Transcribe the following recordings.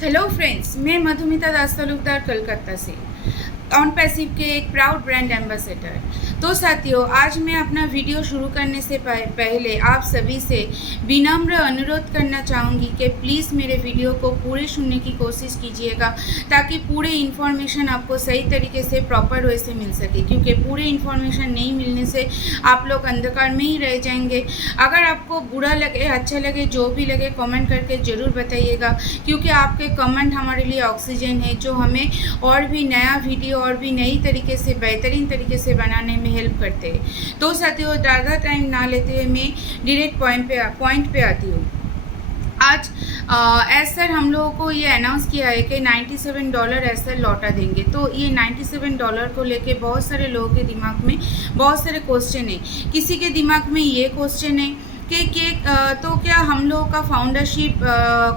Hello friends, मैं मधुमिता दास तालुकदार कलकत्ता से on passive के एक प्राउड ब्रांड एम्बेसडर। तो साथियों, आज मैं अपना वीडियो शुरू करने से पहले आप सभी से विनम्र अनुरोध करना चाहूँगी कि प्लीज़ मेरे वीडियो को पूरे सुनने की कोशिश कीजिएगा ताकि पूरे इन्फॉर्मेशन आपको सही तरीके से प्रॉपर वे से मिल सके, क्योंकि पूरे इन्फॉर्मेशन नहीं मिलने से आप लोग अंधकार में ही रह जाएंगे। अगर आपको बुरा लगे, अच्छा लगे, जो भी लगे, कमेंट करके ज़रूर बताइएगा, क्योंकि आपके कमेंट हमारे लिए ऑक्सीजन है जो हमें और भी नया वीडियो और भी नई तरीके से बेहतरीन तरीके से बनाने में हेल्प करते हैं। तो साथियों, ज़्यादा टाइम ना लेते हुए मैं डायरेक्ट पॉइंट पे आती हूँ। आज एसर हम लोगों को ये अनाउंस किया है कि $97 एसर लौटा देंगे। तो ये $97 को लेके बहुत सारे लोगों के दिमाग में बहुत सारे क्वेश्चन है। किसी के दिमाग में ये क्वेश्चन है कि तो क्या हम लोगों का फाउंडरशिप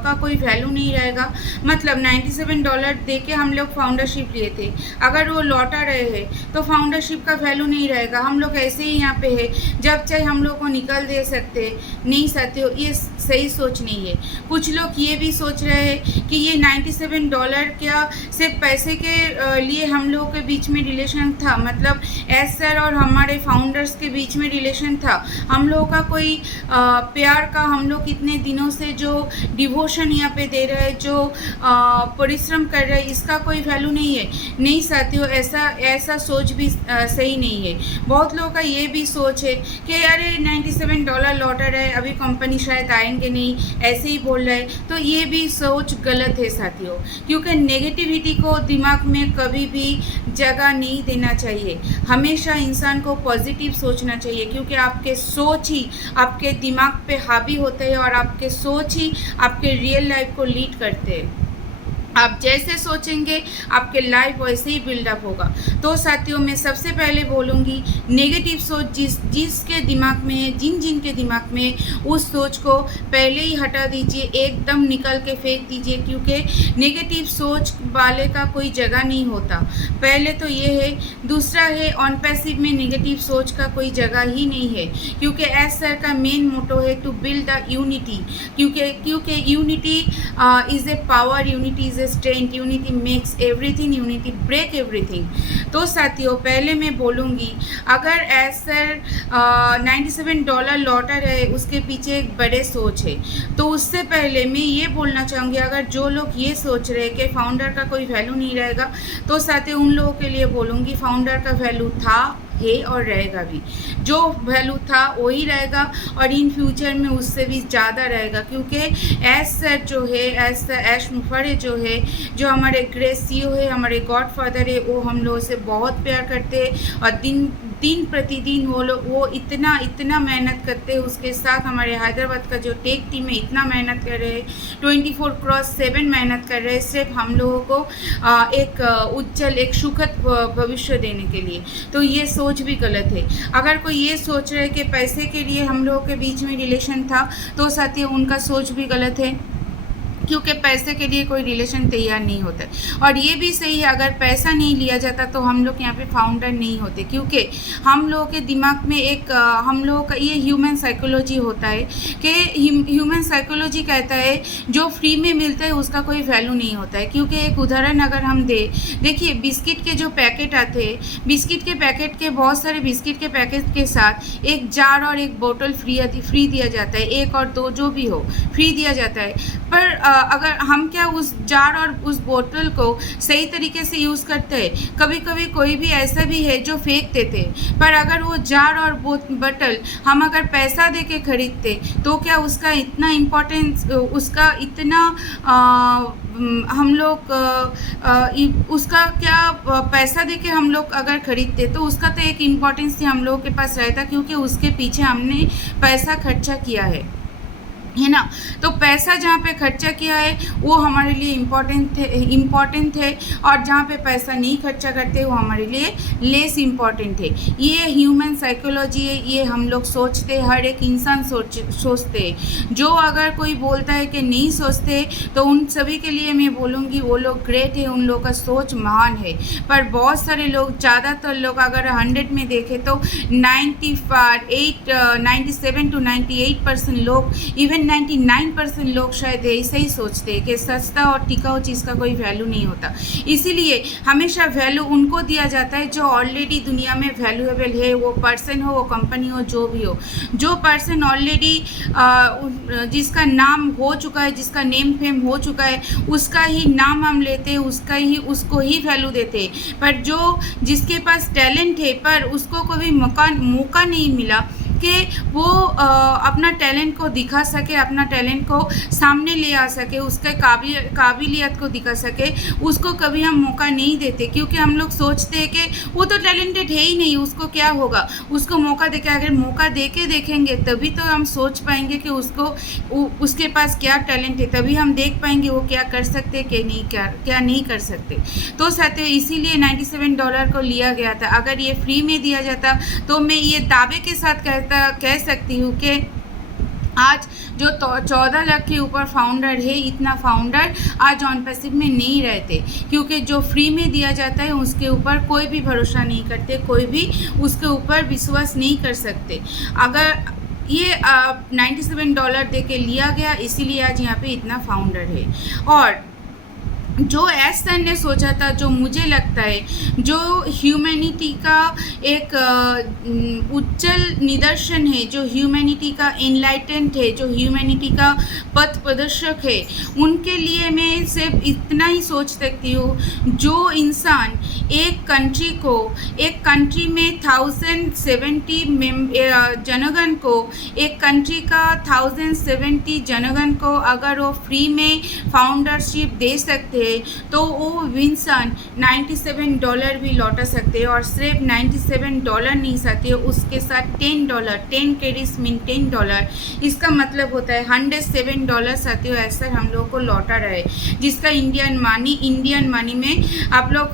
का कोई वैल्यू नहीं रहेगा? मतलब $97 दे के हम लोग फाउंडरशिप लिए थे, अगर वो लौटा रहे हैं तो फाउंडरशिप का वैल्यू नहीं रहेगा। हम लोग ऐसे ही यहाँ पे है, जब चाहे हम लोग को निकल दे सकते हैं। नहीं साथियों, ये सही सोच नहीं है। कुछ लोग ये भी सोच रहे हैं कि ये $97 क्या सिर्फ पैसे के लिए हम लोगों के बीच में रिलेशन था, मतलब एसर और हमारे फाउंडर्स के बीच में रिलेशन था। हम लोगों का कोई प्यार का, हम लोग इतने दिनों से जो डिवोशन यहाँ पे दे रहे हैं, जो परिश्रम कर रहे हैं, इसका कोई वैल्यू नहीं है। नहीं साथियों, ऐसा सोच भी सही नहीं है। बहुत लोगों का ये भी सोच है कि अरे $97 लौटा रहे, अभी कंपनी शायद आएंगे नहीं, ऐसे ही बोल रहे हैं। तो ये भी सोच गलत है साथियों, क्योंकि नेगेटिविटी को दिमाग में कभी भी जगह नहीं देना चाहिए। हमेशा इंसान को पॉजिटिव सोचना चाहिए, क्योंकि आपके सोच ही आपके दिमाग पे हावी होते हैं और आपके सोच ही आपके रियल लाइफ को लीड करते हैं। आप जैसे सोचेंगे आपके लाइफ वैसे ही बिल्डअप होगा। तो साथियों, मैं सबसे पहले बोलूँगी, नेगेटिव सोच जिसके दिमाग में है, जिन के दिमाग में, उस सोच को पहले ही हटा दीजिए, एकदम निकल के फेंक दीजिए, क्योंकि नेगेटिव सोच वाले का कोई जगह नहीं होता। पहले तो ये है। दूसरा है, ऑन पैसिव में नेगेटिव सोच का कोई जगह ही नहीं है, क्योंकि एस सर का मेन मोटो है टू बिल्ड द यूनिटी, क्योंकि unity is a power, unity is strength, unity makes everything, unity break everything. तो साथियों, पहले मैं बोलूँगी, अगर एसर $97 लौटा रहे, उसके पीछे एक बड़े सोच है। तो उससे पहले मैं ये बोलना चाहूँगी, अगर जो लोग ये सोच रहे हैं कि फाउंडर का कोई वैल्यू नहीं रहेगा, तो साथियों उन लोगों के लिए बोलूँगी, फाउंडर का वैल्यू था, है और रहेगा भी। जो वैल्यू था वही रहेगा और इन फ्यूचर में उससे भी ज़्यादा रहेगा, क्योंकि एस सर जो है, ऐश मुफर जो है, जो हमारे ग्रेट सीईओ है, हमारे गॉडफादर है, वो हम लोगों से बहुत प्यार करते हैं और दिन प्रतिदिन वो इतना मेहनत करते हैं। उसके साथ हमारे हैदराबाद का जो टेक टीम है, इतना मेहनत कर रहे हैं, 24/7 मेहनत कर रहे हैं, सिर्फ हम लोगों को एक उज्जवल, एक सुखद भविष्य देने के लिए। तो ये सोच भी गलत है। अगर कोई ये सोच रहे कि पैसे के लिए हम लोगों के बीच में रिलेशन था, तो साथियों उनका सोच भी गलत है, क्योंकि पैसे के लिए कोई रिलेशन तैयार नहीं होता। और ये भी सही है, अगर पैसा नहीं लिया जाता तो हम लोग यहाँ पे फाउंडर नहीं होते, क्योंकि हम लोगों के दिमाग में एक हम लोगों का ये ह्यूमन साइकोलॉजी होता है कि ह्यूमन साइकोलॉजी कहता है जो फ्री में मिलता है उसका कोई वैल्यू नहीं होता है। क्योंकि एक उदाहरण अगर हम देखिए, बिस्किट के जो पैकेट आते हैं, बिस्किट के पैकेट के, बहुत सारे बिस्किट के पैकेट के साथ एक जार और एक बोतल फ्री दिया जाता है, एक और दो जो भी हो फ्री दिया जाता है। पर अगर हम क्या उस जार और उस बोतल को सही तरीके से यूज़ करते हैं? कभी कभी कोई भी ऐसा भी है जो फेंक देते, पर अगर वो जार और बोतल हम अगर पैसा दे के खरीदते, तो क्या उसका इतना इम्पोर्टेंस, उसका इतना हम लोग उसका क्या पैसा दे के हम लोग अगर खरीदते, तो उसका तो एक इम्पोर्टेंस ही हम लोगों के पास रहता, क्योंकि उसके पीछे हमने पैसा खर्चा किया है ना। तो पैसा जहाँ पे खर्चा किया है वो हमारे लिए इम्पोर्टेंट है, और जहाँ पे पैसा नहीं खर्चा करते वो हमारे लिए लेस इम्पोर्टेंट है। ये ह्यूमन साइकोलॉजी है, ये हम लोग सोचते, हर एक इंसान सोचते हैं। जो अगर कोई बोलता है कि नहीं सोचते, तो उन सभी के लिए मैं बोलूँगी वो लोग ग्रेट है, उन लोगों का सोच महान है। पर बहुत सारे लोग, ज़्यादातर लोग अगर 100 में देखें तो 97 to 98% लोग इवन 99% लोग शायद ऐसे ही सोचते हैं कि सस्ता और टिकाऊ चीज़ का कोई वैल्यू नहीं होता। इसीलिए हमेशा वैल्यू उनको दिया जाता है जो ऑलरेडी दुनिया में वैल्यूएबल है, वो पर्सन हो, वो कंपनी हो, जो भी हो। जो पर्सन ऑलरेडी जिसका नाम हो चुका है, जिसका नेम फेम हो चुका है, उसका ही नाम हम लेते हैं, उसको ही वैल्यू देते हैं। पर जो जिसके पास टैलेंट है पर उसको कोई मौका नहीं मिला कि वो अपना टैलेंट को दिखा सके, अपना टैलेंट को सामने ले आ सके, उसके काबिलियत को दिखा सके, उसको कभी हम मौका नहीं देते। क्योंकि हम लोग सोचते हैं कि वो तो टैलेंटेड है ही नहीं, उसको क्या होगा। उसको मौका देके, अगर मौका दे के देखेंगे तभी तो हम सोच पाएंगे कि उसके पास क्या टैलेंट है, तभी हम देख पाएंगे वो क्या कर सकते कि नहीं, क्या नहीं कर सकते। तो साथियों, इसीलिए $97 को लिया गया था। अगर ये फ्री में दिया जाता तो मैं ये दावे के साथ कह सकती हूँ कि आज जो 14 लाख के ऊपर फाउंडर है, इतना फाउंडर आज ऑन पैसिव में नहीं रहते। क्योंकि जो फ्री में दिया जाता है उसके ऊपर कोई भी भरोसा नहीं करते, कोई भी उसके ऊपर विश्वास नहीं कर सकते। अगर ये $97 दे के लिया गया, इसीलिए आज यहाँ पे इतना फाउंडर है। और जो एस सर ने सोचा था, जो मुझे लगता है जो ह्यूमैनिटी का एक उज्जवल निदर्शन है, जो ह्यूमैनिटी का एनलाइटेंट है, जो ह्यूमैनिटी का पथ प्रदर्शक है, उनके लिए मैं सिर्फ इतना ही सोच सकती हूँ। जो इंसान एक कंट्री में 1070 जनगण को, एक कंट्री का 1070 जनगण को अगर वो फ्री में फाउंडरशिप दे सकते तो वो इंसान $97 भी लौटा सकते हैं। और सिर्फ $97 नहीं सकते, उसके साथ $10, 10 कैरीज मीन $10, इसका मतलब होता है $107 साथियों ऐसा हम लोग को लौटा रहे, जिसका इंडियन मनी में आप लोग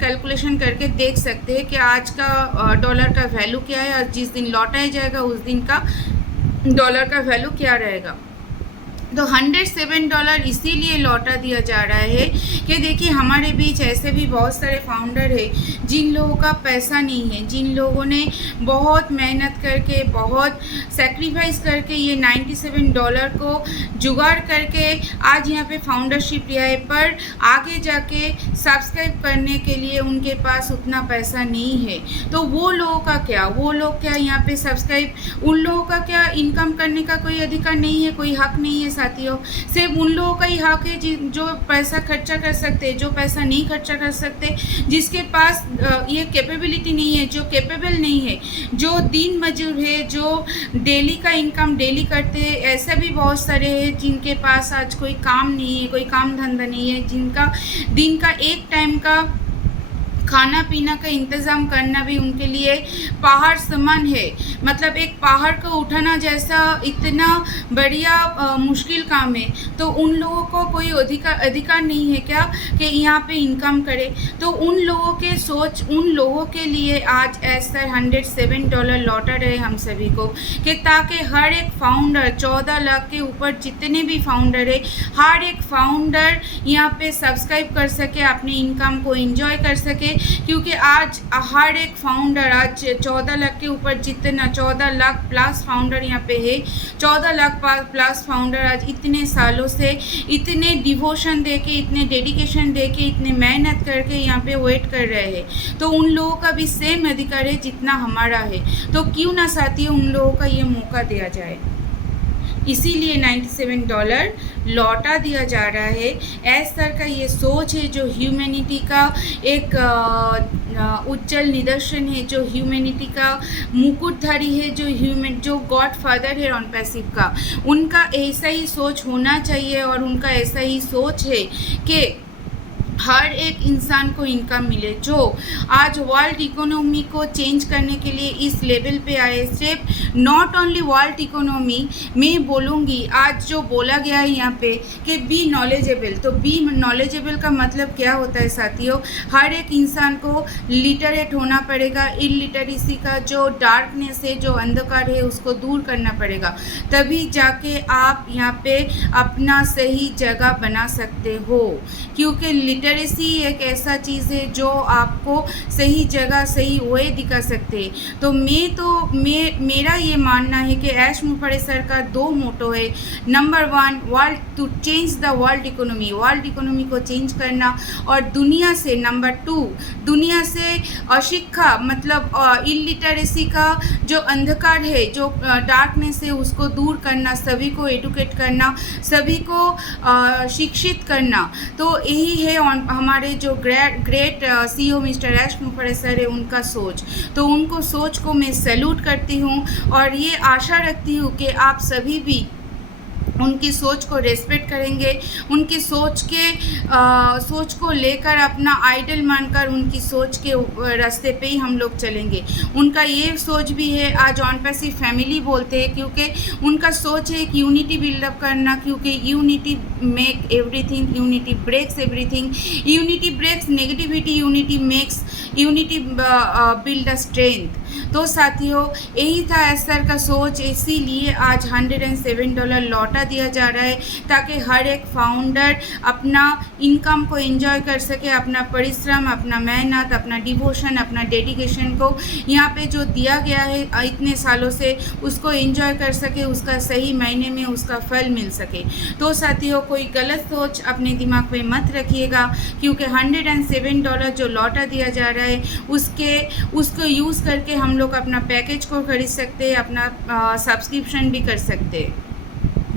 कैलकुलेशन करके देख सकते हैं कि आज का डॉलर का वैल्यू क्या है और जिस दिन लौटाया जाएगा उस दिन का डॉलर का वैल्यू क्या रहेगा। तो $107 इसीलिए लौटा दिया जा रहा है कि देखिए हमारे बीच ऐसे भी बहुत सारे फाउंडर हैं जिन लोगों का पैसा नहीं है, जिन लोगों ने बहुत मेहनत करके, बहुत सेक्रीफाइस करके ये $97 को जुगाड़ करके आज यहाँ पे फाउंडरशिप लिया है। पर आगे जाके सब्सक्राइब करने के लिए उनके पास उतना पैसा नहीं है। तो वो लोगों का क्या, वो लोग क्या यहाँ पे सब्सक्राइब, उन लोगों का क्या इनकम करने का कोई अधिकार नहीं है, कोई हक नहीं है साथियों। सिर्फ उन लोगों का ही हक है जो पैसा खर्चा कर सकते, जो पैसा नहीं खर्चा कर सकते, जिसके पास ये कैपेबिलिटी नहीं है, जो कैपेबल नहीं है, जो दिन मजदूर है, जो डेली का इनकम डेली करते हैं। ऐसे भी बहुत सारे हैं जिनके पास आज कोई काम नहीं है, कोई काम धंधा नहीं है, जिनका दिन का एक टाइम का खाना पीना का इंतज़ाम करना भी उनके लिए पहाड़ समान है। मतलब एक पहाड़ को उठाना जैसा इतना बढ़िया मुश्किल काम है। तो उन लोगों को कोई अधिकार नहीं है क्या कि यहाँ पे इनकम करे। तो उन लोगों के सोच, उन लोगों के लिए आज ऐसा $107 लौटा रहे हम सभी को कि ताकि हर एक फाउंडर, 14 लाख के ऊपर जितने भी फाउंडर है, हर एक फाउंडर यहाँ पे सब्सक्राइब कर सके, अपने इनकम को एंजॉय कर सके। क्योंकि आज हर एक फाउंडर, आज 14 लाख के ऊपर जितना 14 लाख प्लस फाउंडर यहाँ पे है, 14 लाख प्लस फाउंडर आज इतने सालों से इतने डिवोशन दे के, इतने डेडिकेशन दे के, इतने मेहनत करके यहाँ पे वेट कर रहे हैं। तो उन लोगों का भी सेम अधिकार है जितना हमारा है। तो क्यों ना साथियों उन लोगों का ये मौका दिया जाए। इसीलिए $97 लौटा दिया जा रहा है। एस सर का ये सोच है, जो ह्यूमैनिटी का एक उज्जवल निदर्शन है, जो ह्यूमैनिटी का मुकुटधारी है, जो गॉड फादर है ऑन पैसिव का, उनका ऐसा ही सोच होना चाहिए। और उनका ऐसा ही सोच है कि हर एक इंसान को इनकम मिले। जो आज वर्ल्ड इकोनॉमी को चेंज करने के लिए इस लेवल पे आए, सिर्फ नॉट ओनली वर्ल्ड इकोनॉमी, मैं बोलूँगी आज जो बोला गया है यहाँ पे कि बी नॉलेजेबल। तो बी नॉलेजेबल का मतलब क्या होता है साथियों, हर एक इंसान को लिटरेट होना पड़ेगा। इलिटरेसी का जो डार्कनेस है, जो अंधकार है, उसको दूर करना पड़ेगा, तभी जाके आप यहाँ पे अपना सही जगह बना सकते हो। क्योंकि लिटरेसी एक ऐसा चीज़ है जो आपको सही जगह सही वे दिखा सकते हैं। तो मेरा ये मानना है कि ऐश मुफरे सर का 2 मोटो है। Number 1, world to change the world economy को चेंज करना, और दुनिया से नंबर 2, दुनिया से अशिक्षा मतलब इलिटरेसी का जो अंधकार है, जो डार्कनेस है, उसको दूर करना, सभी को एडुकेट करना, सभी को शिक्षित करना। तो यही है हमारे जो ग्रेट CEO मिस्टर ऐश मुफरे सर है, उनका सोच। तो उनको सोच को मैं सैल्यूट करती हूँ और ये आशा रखती हूँ कि आप सभी भी उनकी सोच को रेस्पेक्ट करेंगे, उनकी सोच को लेकर अपना आइडल मानकर उनकी सोच के रास्ते पे ही हम लोग चलेंगे। उनका ये सोच भी है, आज ऑन पैसिव फैमिली बोलते हैं क्योंकि उनका सोच है कि यूनिटी बिल्डअप करना, क्योंकि unity make everything, unity breaks everything, unity breaks negativity, unity build a strength. तो साथियों, यही था एसआर का सोच, इसीलिए आज $107 लौटा दिया जा रहा है ताकि हर एक फाउंडर अपना इनकम को एंजॉय कर सके, अपना परिश्रम, अपना मेहनत, अपना डिवोशन, अपना डेडिकेशन को यहाँ पे जो दिया गया है इतने सालों से, उसको एंजॉय कर सके, उसका सही मायने में उसका फल मिल सके। तो साथियों, कोई गलत सोच अपने दिमाग में मत रखिएगा, क्योंकि $107 जो लौटा दिया जा रहा है उसको यूज़ करके हम लोग अपना पैकेज को खरीद सकते हैं, अपना सब्सक्रिप्शन भी कर सकते हैं,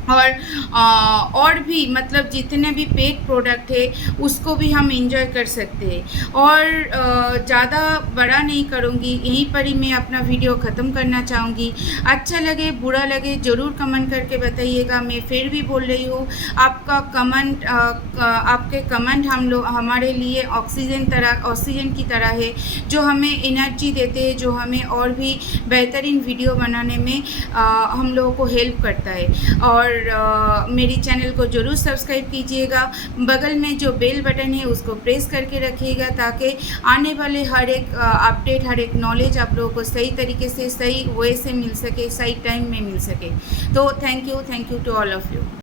और भी मतलब जितने भी पेड प्रोडक्ट है उसको भी हम एंजॉय कर सकते हैं। और ज़्यादा बड़ा नहीं करूँगी, यहीं पर ही मैं अपना वीडियो ख़त्म करना चाहूँगी। अच्छा लगे बुरा लगे ज़रूर कमेंट करके बताइएगा। मैं फिर भी बोल रही हूँ, आपके कमेंट हमारे लिए ऑक्सीजन की तरह है, जो हमें एनर्जी देते हैं, जो हमें और भी बेहतरीन वीडियो बनाने में हम लोगों को हेल्प करता है। और मेरी चैनल को ज़रूर सब्सक्राइब कीजिएगा। बगल में जो बेल बटन है उसको प्रेस करके रखिएगा, ताकि आने वाले हर एक अपडेट, हर एक नॉलेज आप लोगों को सही तरीके से, सही वे से मिल सके, सही टाइम में मिल सके। तो thank you to all of you.